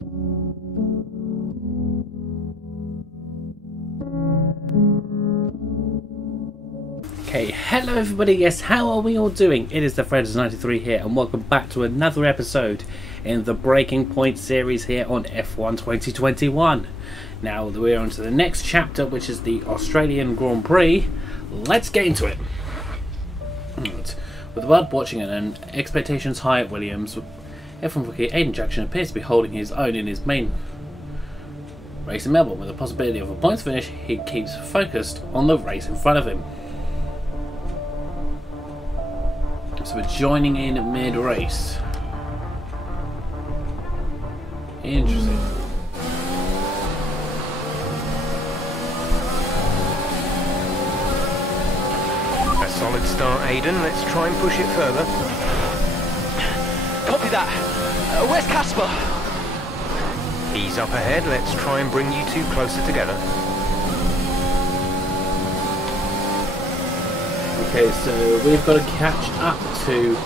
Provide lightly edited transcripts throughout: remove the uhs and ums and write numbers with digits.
Okay, hello everybody, yes, how are we all doing? It is the Freders93 here, and welcome back to another episode in the Breaking Point series here on F1 2021. Now we're on to the next chapter, which is the Australian Grand Prix. Let's get into it. With the world watching and expectations high at Williams, F1 rookie Aiden Jackson appears to be holding his own in his main race in Melbourne. With the possibility of a points finish, he keeps focused on the race in front of him. So we're joining in mid-race. Interesting. A solid start, Aiden. Let's try and push it further. Copy that. Where's Casper? He's up ahead. Let's try and bring you two closer together. Okay, so we've got to catch up to,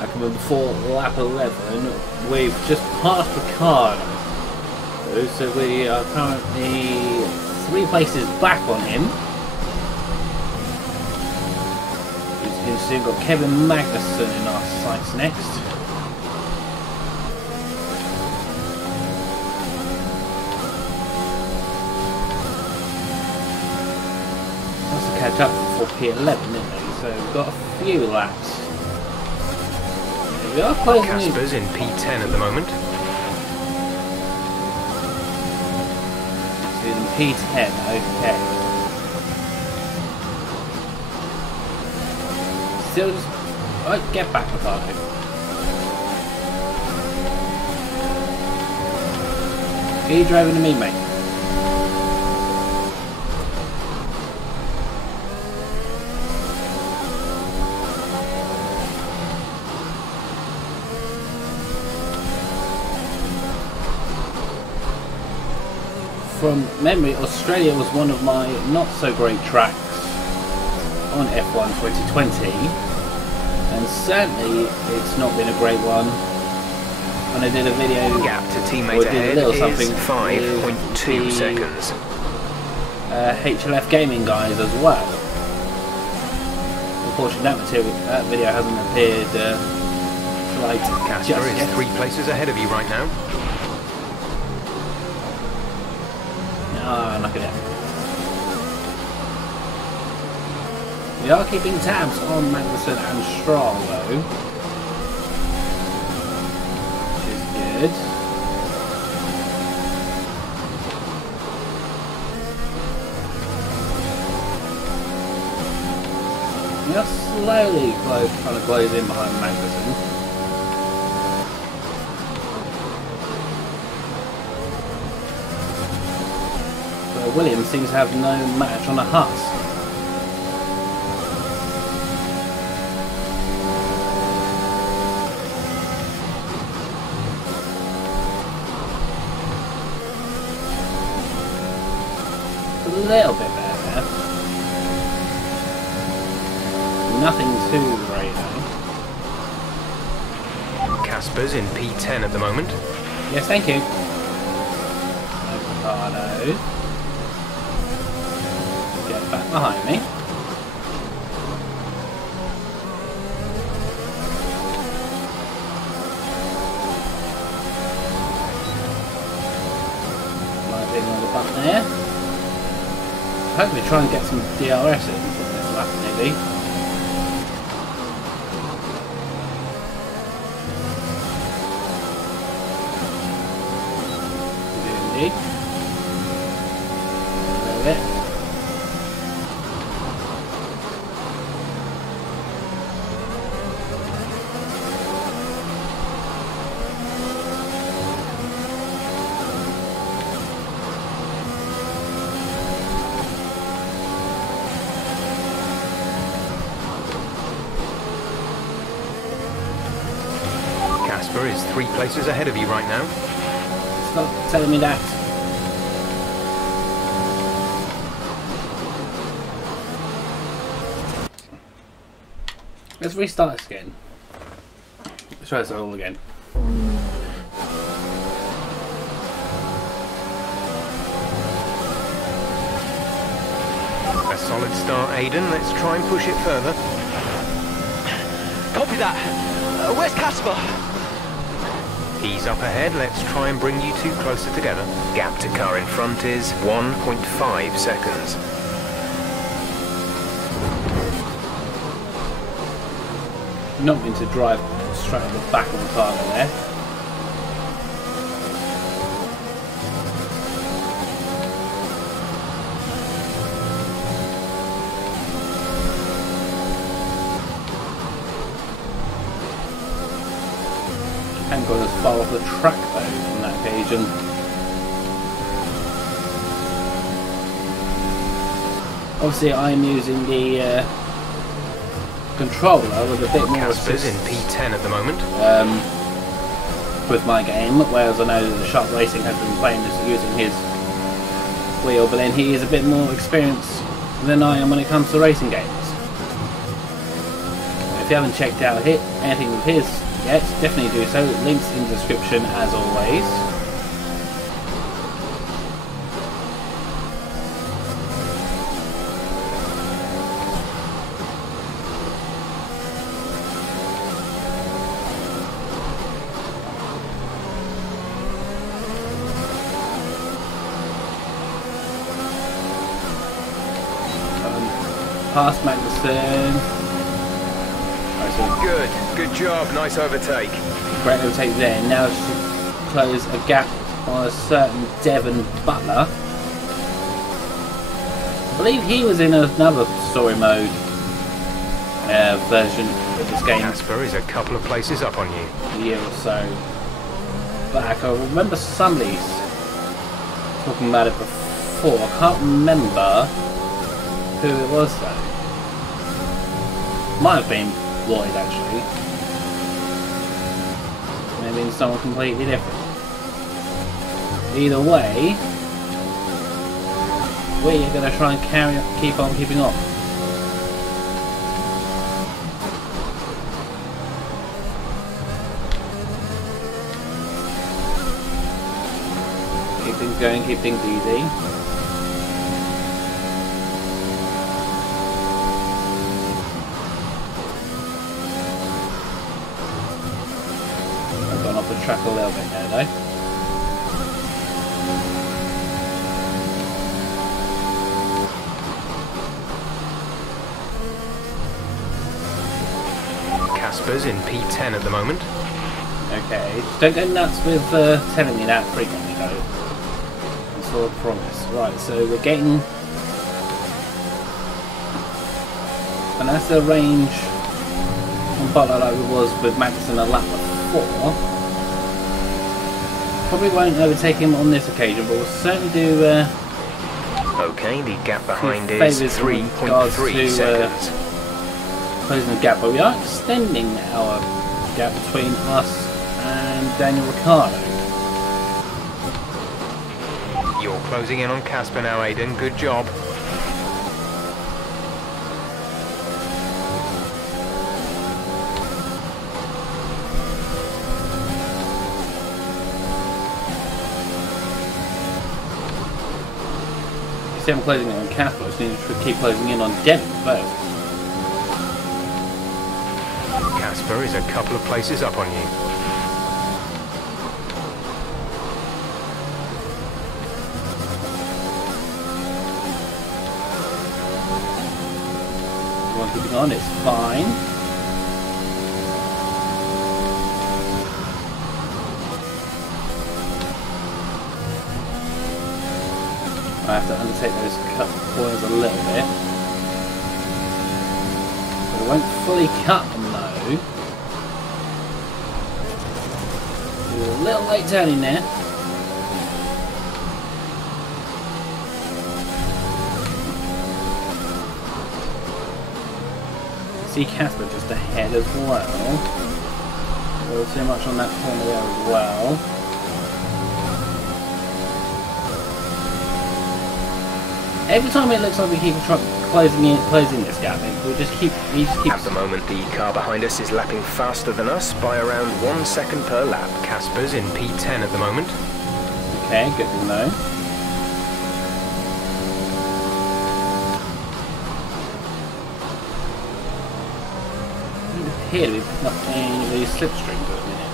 I can remember, before lap 11. We've just passed Ricciardo, so we are currently 3 places back on him. As you can see, we've got Kevin Magnussen in our sights next. Also catch up for P11, didn't we? So we've got a few laps. We are closing Casper's in P10 at the moment. in P10, okay. Still just... Alright, get back, Ricardo. Are you driving to me, mate? From memory, Australia was one of my not so great tracks on F1 2020, and certainly it's not been a great one. When I did a video, Gap to teammate ahead is 5.2 the, seconds. HLF Gaming guys as well. Unfortunately, that video hasn't appeared right Casper just is yet. 3 places ahead of you right now. Ah, look at it. We are keeping tabs on Magnussen and Stroll though, which is good. We are slowly trying to close in behind Magnussen. Williams seems to have no match on a Haas. A little bit better. Nothing too great though. Casper's in P10 at the moment. Yes, thank you. Ricardo. Get back behind me. Might be another button there. Hopefully try and get some DRS in from this lap maybe. Indeed. There we go. Casper is 3 places ahead of you right now. Stop telling me that. Let's restart this again. Let's try this all again. solid start, Aiden. Let's try and push it further. Copy that. Where's Casper? He's up ahead. Let's try and bring you two closer together. Gap to car in front is 1.5 seconds. Not meant to drive straight on the back of the car there. And got as far off the track though on that occasion. Obviously I'm using the controller with a bit more Casper's in P10 at the moment. With my game, whereas I know that the Shark Racing has been playing this using his wheel, but then he is a bit more experienced than I am when it comes to racing games. If you haven't checked out anything of his yet, definitely do so. Links in the description as always. Past Magnussen. Good job. Nice overtake. Great overtake there. Now to close a gap on a certain Devon Butler. I believe he was in another story mode version of this game. Casper is a couple of places up on you. A year or so back. I remember somebody's talking about it before. I can't remember who it was though. Might have been Lloyd actually. Maybe someone completely different. Either way, we're going to try and keep on keeping on. Keep things going, keep things easy. Off the track a little bit there though. Casper's in P10 at the moment. Okay, don't go nuts with telling me that frequently though. That's all I promise. Right, so we're getting... And that's the range on Butler like it was with Magnussen a lap before. Probably won't overtake him on this occasion, but we'll certainly do okay, the gap behind is favours 3.3 seconds. Closing the gap, but we are extending our gap between us and Daniel Ricciardo. You're closing in on Casper now, Aiden. Good job. I'm closing in on Casper, I just need to keep closing in on Devon first. Casper is a couple of places up on you. The one keeping on, it's fine. I have to undertake those cut corners a little bit. But I won't fully cut them though. Do a little late turning there. See Casper just ahead as well. A little too much on that corner there as well. Every time it looks like we keep closing this gap, we just keep. At the moment, the car behind us is lapping faster than us by around 1 second per lap. Casper's in P10 at the moment. Okay, good to know. appear to be picking up any of these slipstreams at the minute.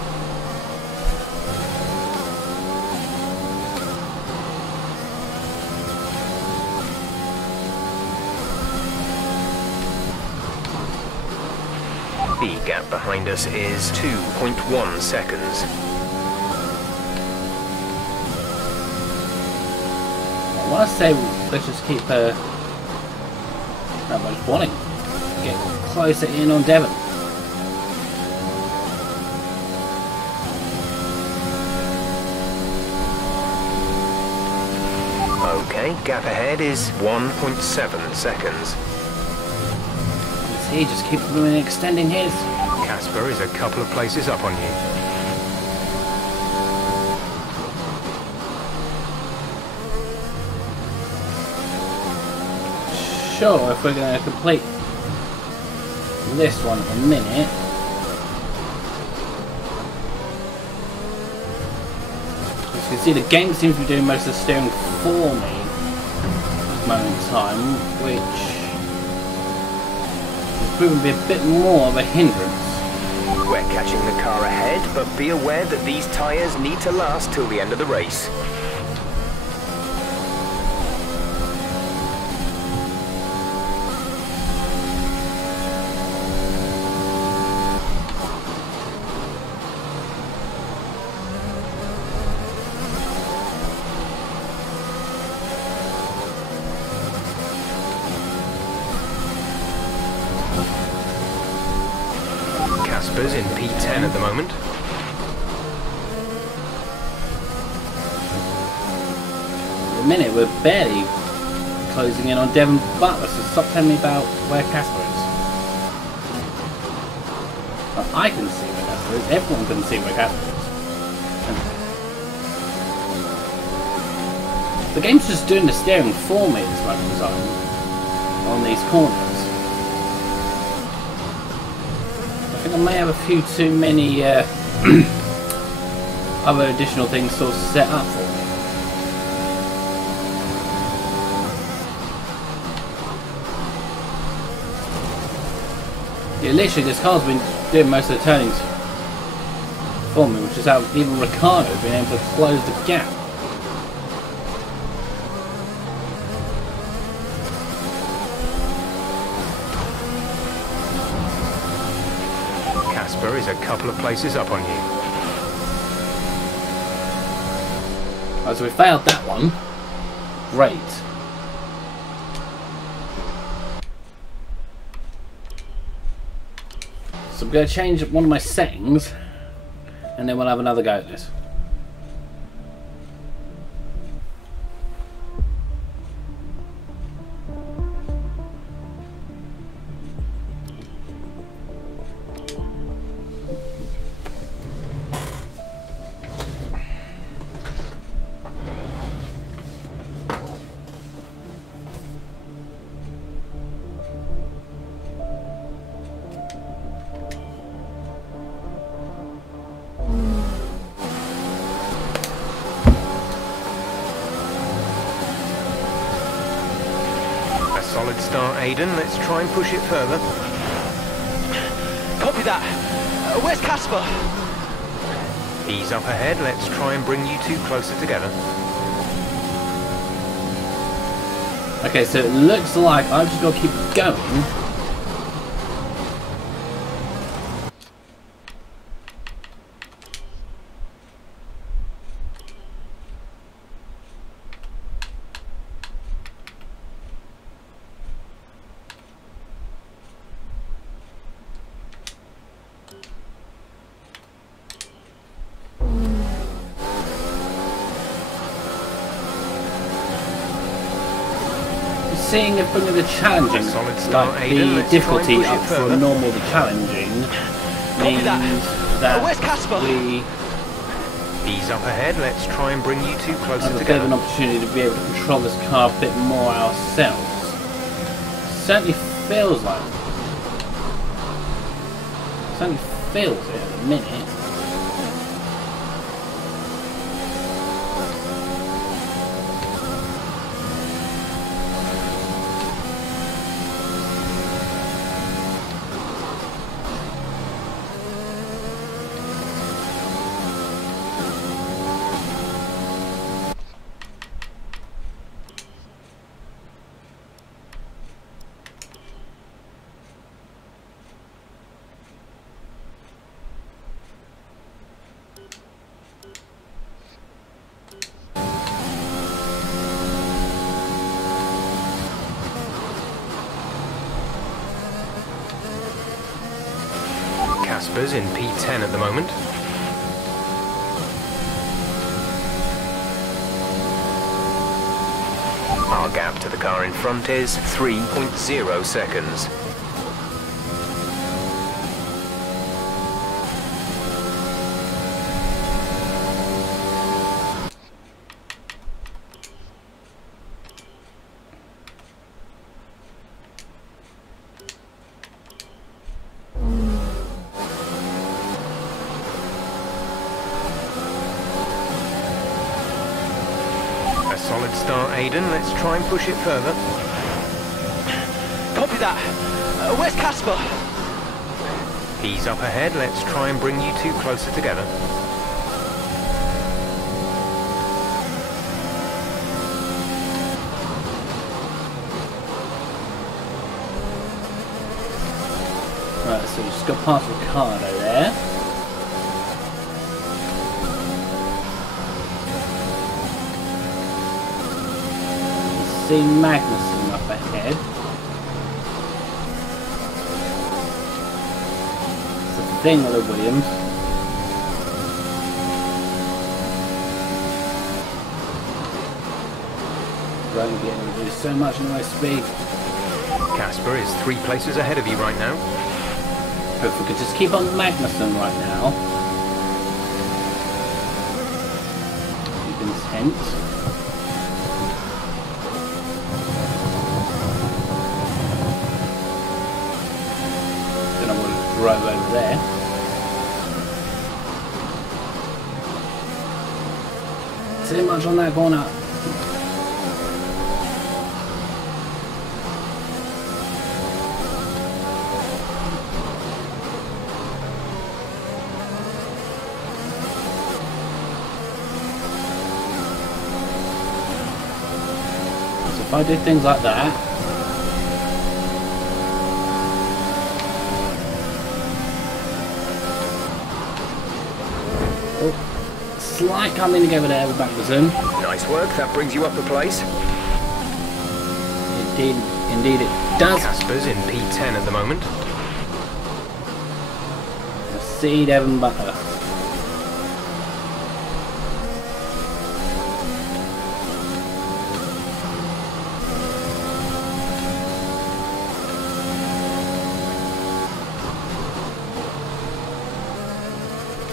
The gap behind us is 2.1 seconds. I want to say let's just keep that much wanting. Get closer in on Devon. Okay, gap ahead is 1.7 seconds. He just keeps moving, extending his. Casper is a couple of places up on you. Sure, if we're going to complete this one in a minute. As you can see, the game seems to be doing most of the steering for me at this moment in time, which is proving to be a bit more of a hindrance. We're catching the car ahead, but be aware that these tyres need to last till the end of the race. Casper's in P10 at the moment. At the minute, we're barely closing in on Devon Butler, so stop telling me about where Casper is. Well, I can see where Casper is, everyone can see where Casper is. The game's just doing the steering for me this moment in time on these corners. I think I may have a few too many other additional things sort of set up for me. Yeah, literally this car's been doing most of the turnings for me, which is how even Ricciardo's been able to close the gap. Casper is a couple of places up on you. Right, so we failed that one. Great. So I'm going to change one of my settings and then we'll have another go at this. Solid start, Aiden. Let's try and push it further. Copy that. Where's Casper? He's up ahead. Let's try and bring you two closer together. Okay, so it looks like I've just got to keep going. Seeing if bringing the challenging, Solid start, like Aiden. the Let's difficulty try and up push it from further. normal to challenging, means that Where's Casper? we He's up ahead. Let's try and bring you two closer have a bit of an together. opportunity to be able to control this car a bit more ourselves. Certainly feels like it. Certainly feels it at the minute. Casper's in P10 at the moment. Our gap to the car in front is 3.0 seconds. Solid start, Aiden. Let's try and push it further. Copy that. Where's Casper? He's up ahead. Let's try and bring you two closer together. Right, so we just got past Ricardo there. See Magnussen up ahead. It's the thing with the Williams. We're only getting to do so much in high speed. Casper is 3 places ahead of you right now. If we could just keep on Magnussen right now. Keep intense. Right over there. Too much on that corner. So if I do things like that, slight coming together there with Magnussen. Nice work, that brings you up a place. Indeed it does. Casper's in P10 at the moment. Seed Evan Butler.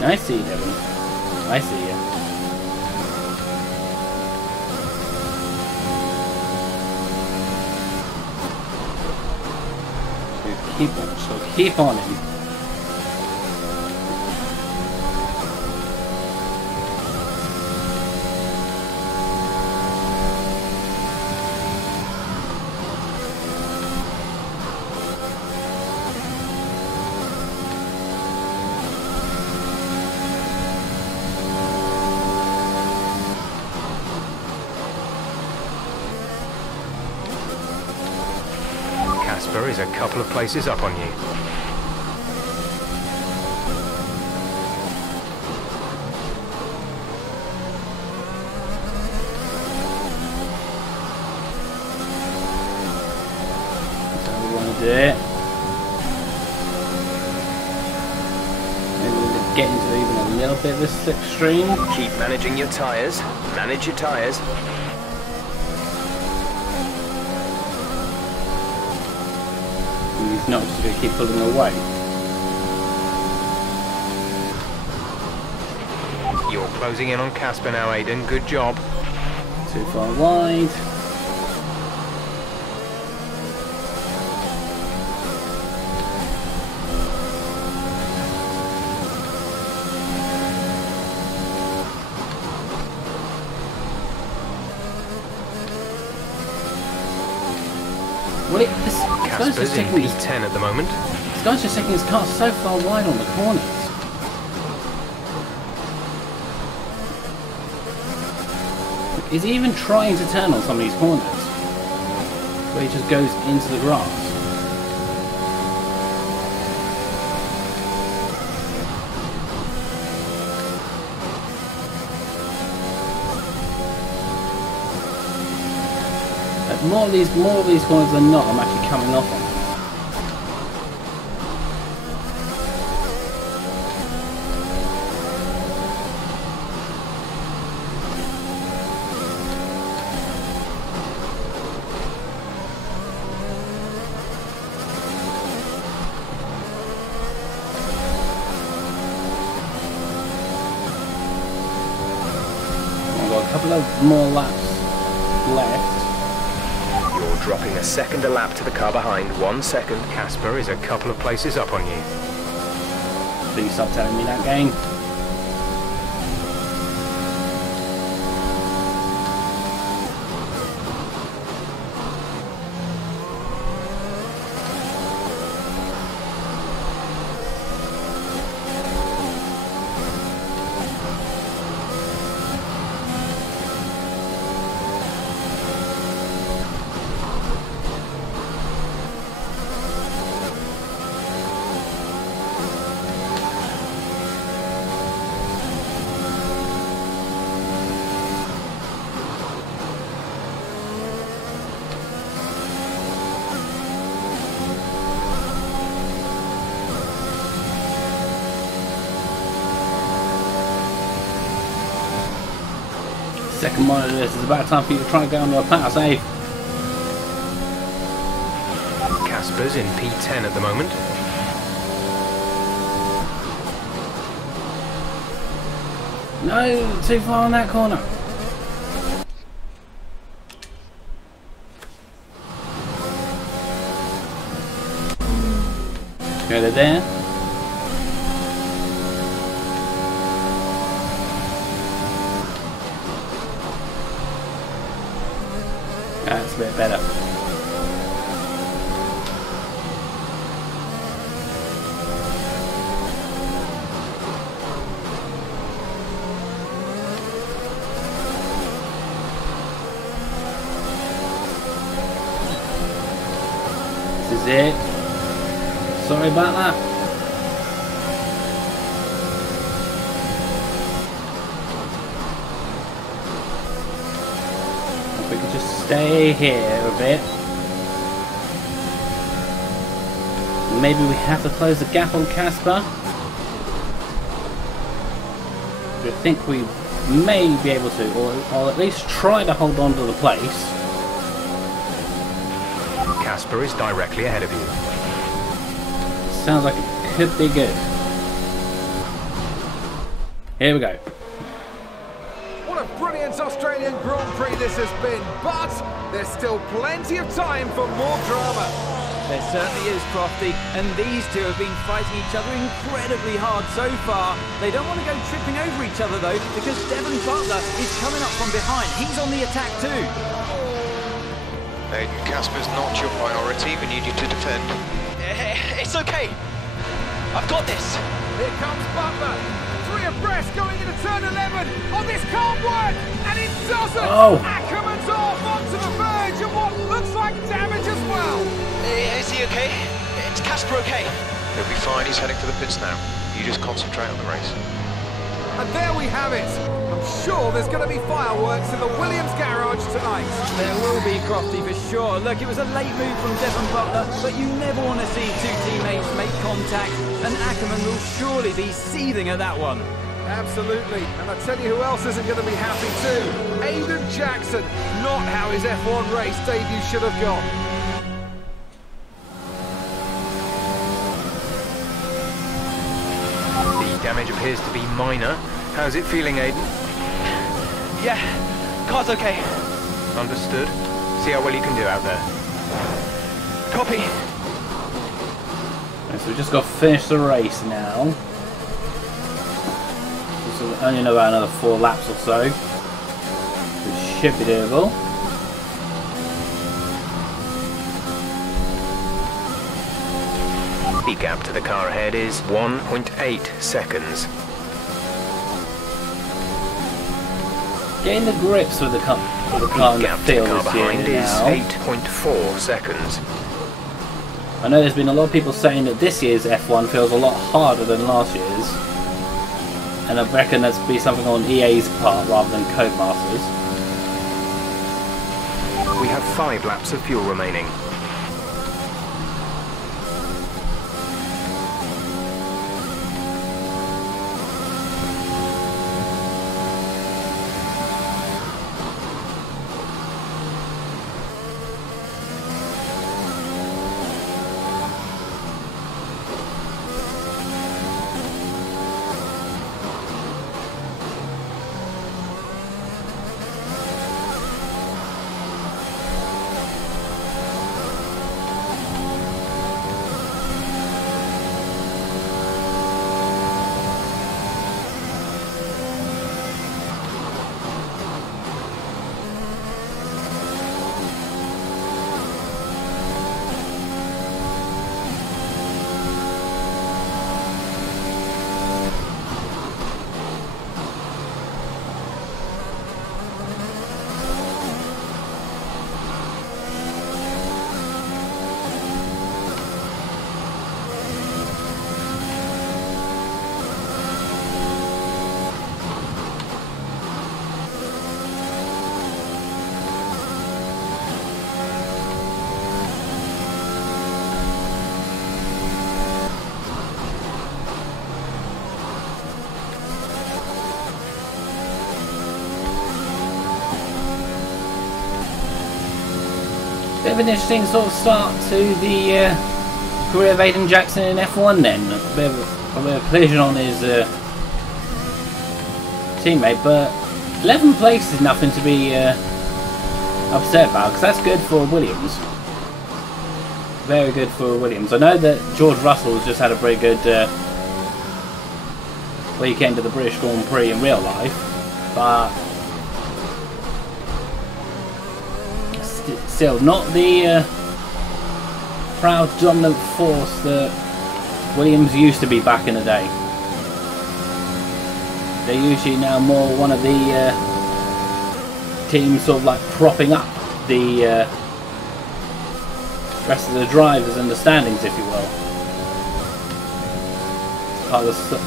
I see you, Evan. I see you. So keep on him. Casper is a couple of places up on you. Don't want to do it. Maybe we'll get into even a little bit of this slipstream. Keep managing your tyres. Manage your tyres. He's not just going to keep pulling away. You're closing in on Casper now, Aiden. Good job. Too far wide. Well, Casper's in P10 at the moment. This guy's just taking his car so far wide on the corners. Is he even trying to turn on some of these corners? Where he just goes into the grass? More of these corners than not, I'm actually coming off on. couple of more laps left. You're dropping a second a lap to the car behind. 1 second. Casper is a couple of places up on you. Please stop telling me that game. Second monitor, this is about time for you to try and get on your power save. Casper's in P10 at the moment. No, too far on that corner. Go to there. That's a bit better. This is it. Sorry about that. We can just stay here a bit. Maybe we have to close the gap on Casper. I think we may be able to, or at least try to hold on to the place. Casper is directly ahead of you. Sounds like it could be good. Here we go. What a brilliant Australian Grand Prix this has been, but there's still plenty of time for more drama. There certainly is, Crofty, and these two have been fighting each other incredibly hard so far. They don't want to go tripping over each other though, because Devon Butler is coming up from behind. He's on the attack too. Aiden, Casper's not your priority. We need you to defend. It's okay. I've got this. Here comes Butler. 3 abreast going into turn 11. Oh, this can't work, and it doesn't. Oh. Ackerman's off onto the verge of what looks like damage as well. Is he okay? Is Casper okay? He'll be fine. He's heading for the pits now. You just concentrate on the race. And there we have it. I'm sure there's going to be fireworks in the Williams garage tonight. There will be, Crofty, for sure. Look, it was a late move from Devon Butler, but you never want to see two teammates make contact, and Ackerman will surely be seething at that one. Absolutely, and I tell you who else isn't going to be happy too. Aiden Jackson, not how his F1 race debut should have gone. The damage appears to be minor. How's it feeling, Aiden? Yeah, car's okay. Understood. See how well you can do out there. Copy. Right, so we've just got to finish the race now. So we only know about another 4 laps or so. Which should be doable. The gap to the car ahead is 1.8 seconds. Getting the grips with the car in The the gap to the field car is behind here is now. 8.4 seconds. I know there's been a lot of people saying that this year's F1 feels a lot harder than last year's. And I reckon that's be something on EA's part rather than Codemasters. We have 5 laps of fuel remaining. Bit of an interesting sort of start to the career of Aiden Jackson in F1 then. A bit of a collision on his teammate, but 11th place is nothing to be upset about, because that's good for Williams. Very good for Williams. I know that George Russell has just had a very good weekend at the British Grand Prix in real life, but still not the proud dominant force that Williams used to be back in the day. They're usually now more one of the teams sort of like propping up the rest of the drivers and the standings, if you will. Part of the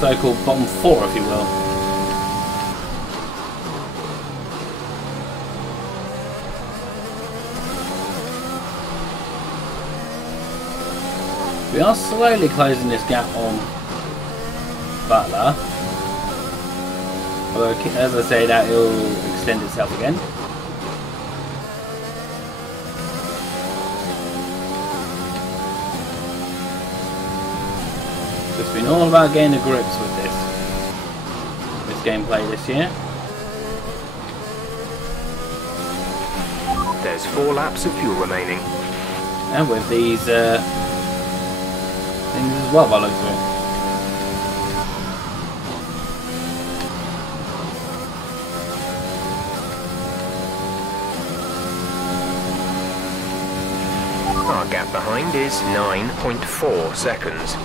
so-called bottom four, if you will. We are slowly closing this gap on Butler. Although, as I say, that will extend itself again. It's been all about getting to grips with this gameplay this year. There's 4 laps of fuel remaining. And with these things as well, by the looks of it. Our gap behind is 9.4 seconds.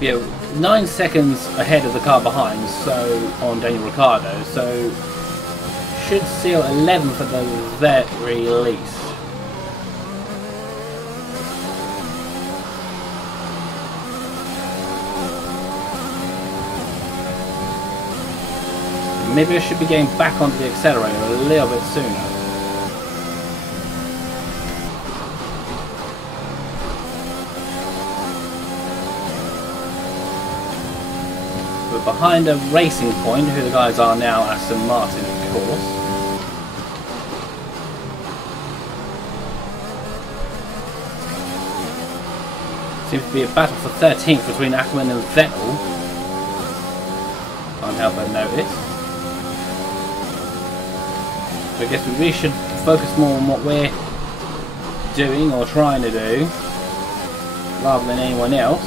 Yeah, 9 seconds ahead of the car behind, so on Daniel Ricciardo, so should seal 11th at the very least. Maybe I should be getting back onto the accelerator a little bit sooner. We're behind a Racing Point, who the guys are now, Aston Martin, of course. Seems to be a battle for 13th between Ackerman and Vettel. Can't help but notice. So I guess we really should focus more on what we're doing or trying to do, rather than anyone else.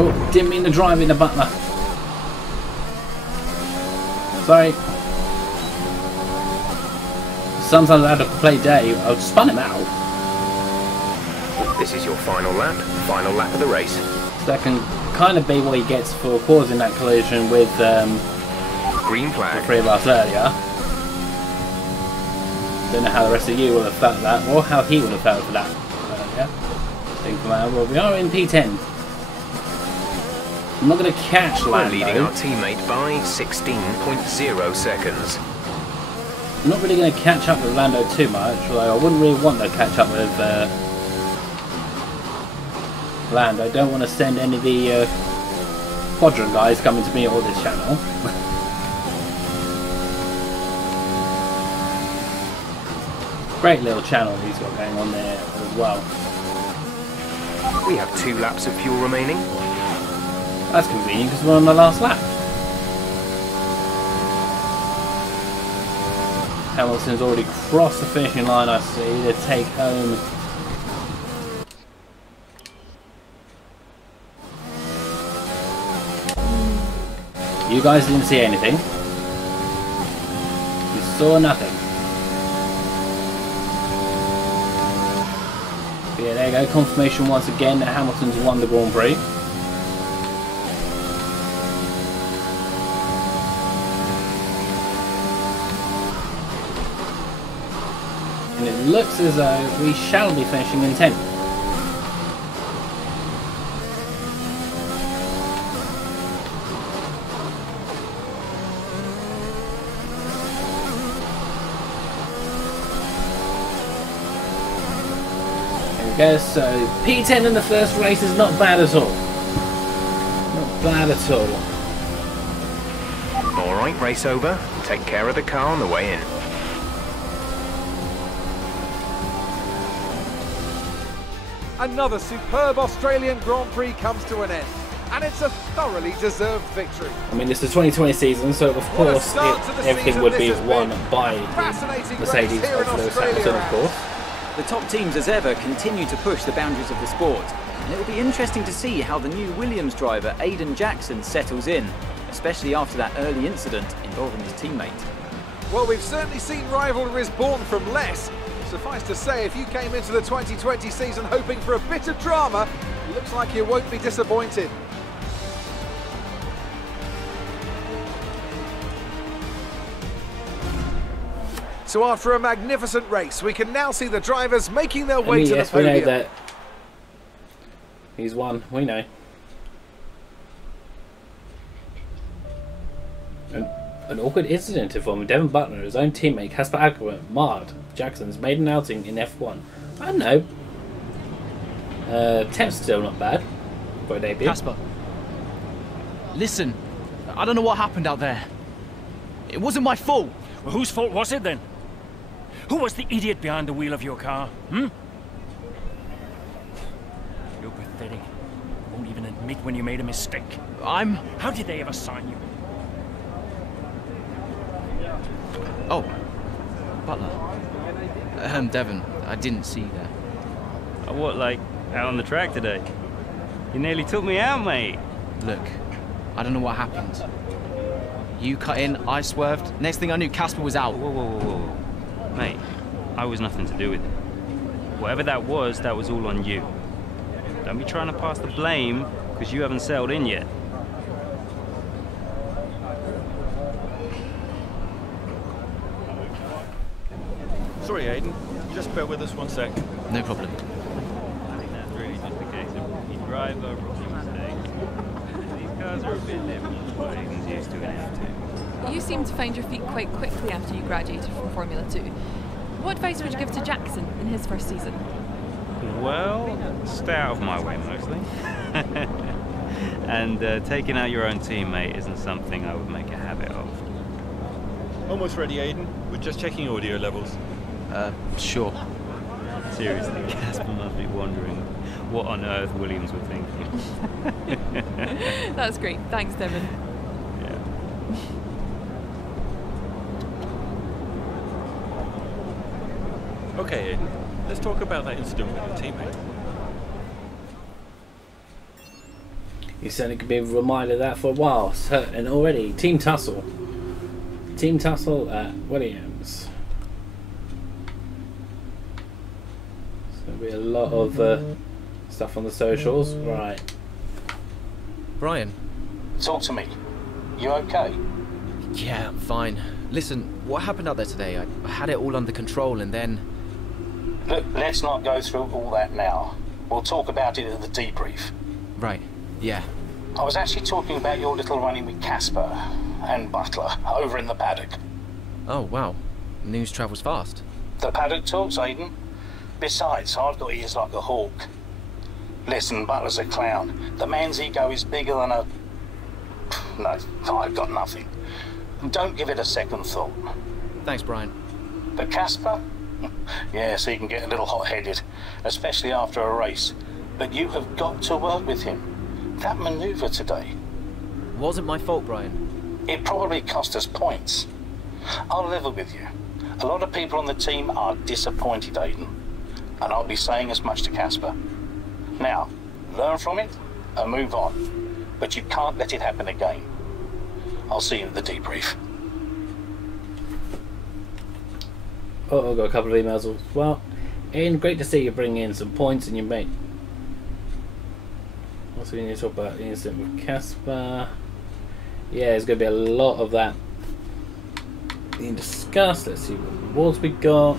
Oh, didn't mean to drive in the Butler. Sorry. Sometimes I had to play Dave. I spun him out. This is your final lap of the race. So that can kind of be what he gets for causing that collision with Green the flag. three of us earlier. Don't know how the rest of you would have felt that, or how he would have felt for that earlier. Think about it. Well, we are in P10. I'm not going to catch We're Lando. leading our teammate by 16.0 seconds. I'm not really going to catch up with Lando too much, although I wouldn't really want to catch up with Lando. I don't want to send any of the quadrant guys coming to me or this channel. Great little channel he's got going on there as well. We have 2 laps of fuel remaining. That's convenient because we're on the last lap. Hamilton's already crossed the finishing line, I see, to take home you guys didn't see anything. You saw nothing. Yeah, there you go. Confirmation once again that Hamilton's won the Grand Prix. And it looks as though we shall be finishing in 10th. So P10 in the first race is not bad at all. Not bad at all. Alright, race over. Take care of the car on the way in. Another superb Australian Grand Prix comes to an end, and it's a thoroughly deserved victory. I mean, it's the 2020 season, so of course everything would be won by Mercedes of Lewis Hamilton, of course. The top teams, as ever, continue to push the boundaries of the sport, and it will be interesting to see how the new Williams driver Aiden Jackson settles in, especially after that early incident involving his teammate. Well, we've certainly seen rivalries born from less. Suffice to say, if you came into the 2020 season hoping for a bit of drama, it looks like you won't be disappointed. So after a magnificent race, we can now see the drivers making their way to the podium. We know that he's won, we know. An awkward incident involving Devon Butler and his own teammate Casper Ackroyd marred Jackson's maiden outing in F1. I don't know. 10th's still not bad for a debut. Casper, listen, I don't know what happened out there. It wasn't my fault. Well, whose fault was it then? Who was the idiot behind the wheel of your car? You're pathetic. You won't even admit when you made a mistake. How did they ever sign you? Oh, Butler. Devon, I didn't see that. What, like, out on the track today? You nearly took me out, mate. Look, I don't know what happened. You cut in, I swerved. Next thing I knew, Casper was out. Whoa. Mate, I was nothing to do with it. Whatever that was all on you. Don't be trying to pass the blame, because you haven't settled in yet. Sorry, Aiden. Just bear with us one sec. No problem. I think that's really just a case of you drive over rookie mistakes. These cars are a bit different from what Aiden's used to in F2. You seem to find your feet quite quickly after you graduated from Formula 2. What advice would you give to Jackson in his first season? Well, stay out of my way mostly. And taking out your own teammate isn't something I would make a habit of. Almost ready, Aiden. We're just checking audio levels. Sure. Seriously, Casper must be wondering what on earth Williams were thinking. That's great. Thanks, Devon. Yeah. Okay, Aiden. Let's talk about that incident with your teammate. You certainly could be reminded of that for a while. So, and already, Team Tussle. Team Tussle at Williams. There'll be a lot of stuff on the socials. Right. Brian. Talk to me. You okay? Yeah, I'm fine. Listen, what happened out there today? I had it all under control and then... Look, let's not go through all that now. We'll talk about it at the debrief. Right, yeah. I was actually talking about your little run-in with Casper and Butler over in the paddock. Oh, wow. News travels fast. The paddock talks, Aiden. Besides, I've got ears like a hawk. Listen, Butler's a clown. The man's ego is bigger than a... No, I've got nothing. Don't give it a second thought. Thanks, Brian. But Casper? Yes, he can get a little hot-headed, especially after a race. But you have got to work with him. That manoeuvre today... Wasn't my fault, Brian. It probably cost us points. I'll level with you. A lot of people on the team are disappointed, Aiden. And I'll be saying as much to Casper. Now, learn from it and move on. But you can't let it happen again. I'll see you at the debrief. Oh, I've got a couple of emails as well. Ian, great to see you bring in some points in your mate. Also, we need to talk about the incident with Casper. Yeah, there's going to be a lot of that being discussed. Let's see what rewards we got.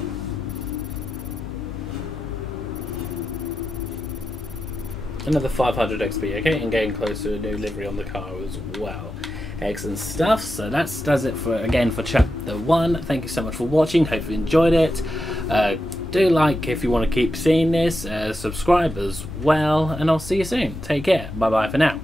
Another 500 XP, okay, and getting close to a new livery on the car as well. Excellent stuff. So that does it for chapter 1. Thank you so much for watching. Hope you enjoyed it. Do like if you want to keep seeing this. Subscribe as well, and I'll see you soon. Take care. Bye bye for now.